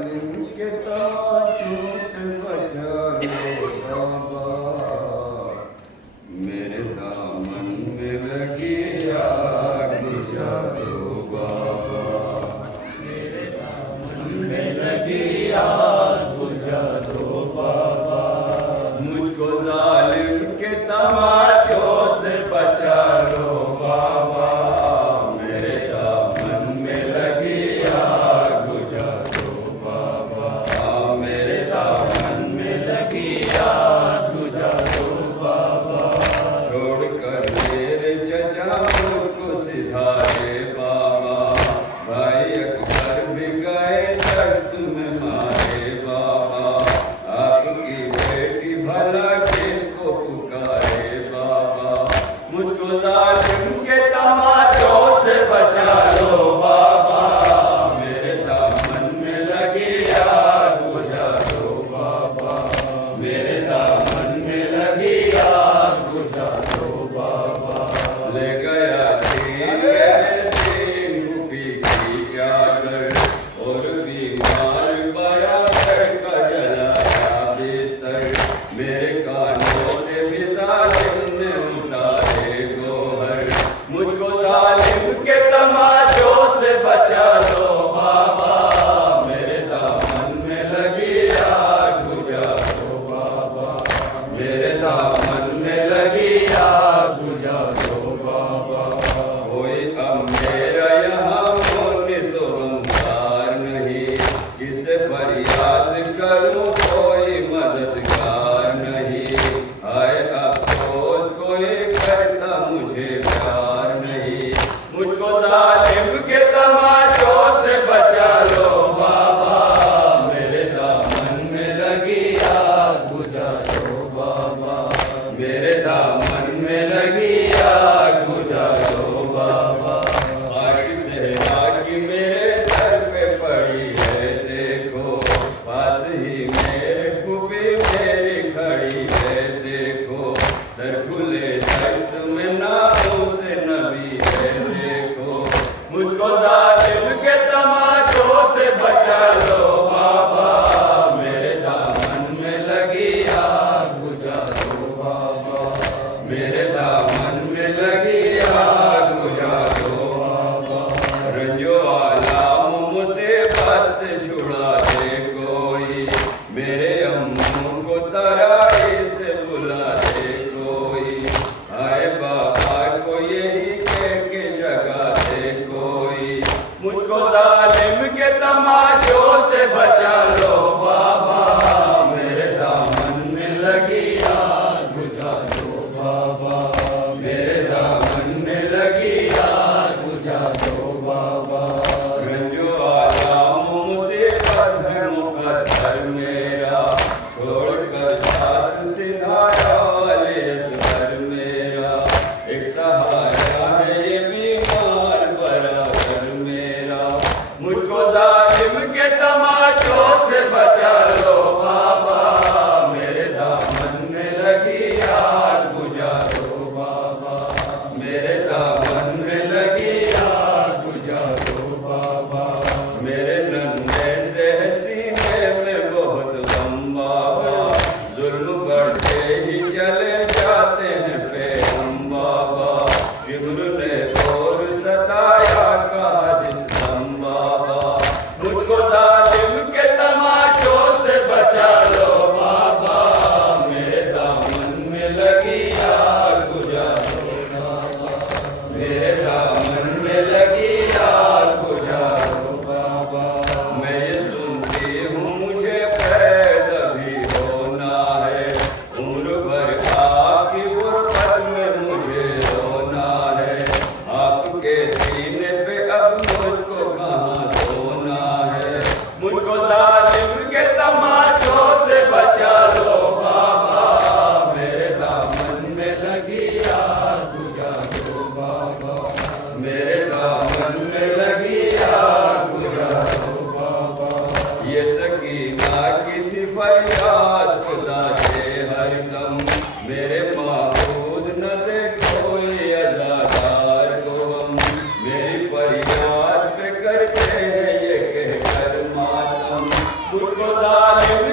जालिम के तमाचों से बचा लो बाबा, मेरे दामन में लगी आग बुझा दो बाबा, मेरे दामन में लगी आग बुझा दो बाबा, मुझको जालिम के तमाचों से बचा लो बाबा, मेरे दामन में लगी आग बुझा दो बाबा, मेरे दामन में लगी आग बुझा दो बाबा, छोड़कर मेरे चचा मुझको सिधारे बाबा, भाई अकबर भी गए दस्त में मारे बाबा, आपकी बेटी भला किसको पुकारे बाबा, मुझको जालिम के तमाचों से बचा लो बाबा, मेरे दामन में लगी आग बुझा दो बाबा, मेरे दामन में लगी आग बुझा दो बाबा, ले गया तीन रूपी की चादर और बीमार बड़ा का जलाया बिस्तर, मेरे कानों से भी जालिम ने उतारे गोहर, मुझको जालिम के तमाचों से बचा लो बाबा, मेरे दामन में लगी आग बुझा दो बाबा, मेरे दामन में लगी आग बुझा दो बाबा, कोई अब मेरा यहाँ निसोहमदार नहीं, किसे फरियाद करूँ कोई मददगार नहीं, आए अफसोस कोई करता मुझे प्यार नहीं, मुझको जालिम के तमाचों से बचा लो बाबा, मेरे दामन में लगी आग बुझा दो बाबा, मेरे दामन में लगी आग बुझा दो बाबा, आग से आग मेरे सर पे पड़ी है देखो, पास ही मेरे फूफी मेरी खड़ी है देखो, सर खुले दस्त में नामों से नबी है देखो, मुझको जालिम के तमाचों से बचा लो बाबा, मेरे दामन में लगी आग बुझा दो बाबा, मेरे दामन में लगी आग बुझा दो बाबा, रंजो आलाम मुसीबत से छुड़ा दे कोई, मेरे अम्मू को तराई से बुला दे कोई, आए बाबा को यही कह के जगा दे कोई, मुझको जालिम के तमाचों से बचा लो बाबा, मेरे दामन में लगी आग बुझा दो बाबा, मेरे दामन में लगी आग बुझा दो बाबा, रंजो आलाम मुसीबत है मुकद्दर मेरा, छोड़कर साथ सिधारा वाले असगर मेरा, एक सहारा है ये बीमार बराबर मेरा, मुझको जालिम के तमाचों से बचा लो बाबा, मेरे दामन में लगी आग बुझा दो बाबा, मेरे दामन में लगी आग बुझा दो बाबा, मेरे नन्हे से सीने में बहुत गम बाबा, जुल्म बढ़ते ही चले जाते हैं बेगम बाबा, शिब्र ने और सताया काजिस दम बाबा, मुझको जालिम के तमाचों से बचा लो बाबा, मेरे दामन में लगी आग बुझा दो बाबा, मेरे दामन में लगी आग बुझा दो बाबा, मैं ये सुनती हूँ मुझे कैद भी होना है, उम्र भर आपकी गुर्बत में मुझे रोना है, आपके सीने पे अब मुझको कहाँ सोना है, मुझको जालिम के तमाचों से बचा लो बाबा, मेरे दामन में लगी आग बुझा दो बाबा, मेरे दामन में लगी आग बुझा दो बाबा, ये सकीना की थी फरियाद खुदा से हरदम, मेरे माबूद न देखो ये अज़ादार को हम, मेरी फरियाद पे करते हैं ये कहकर मातम, मुझको जालिम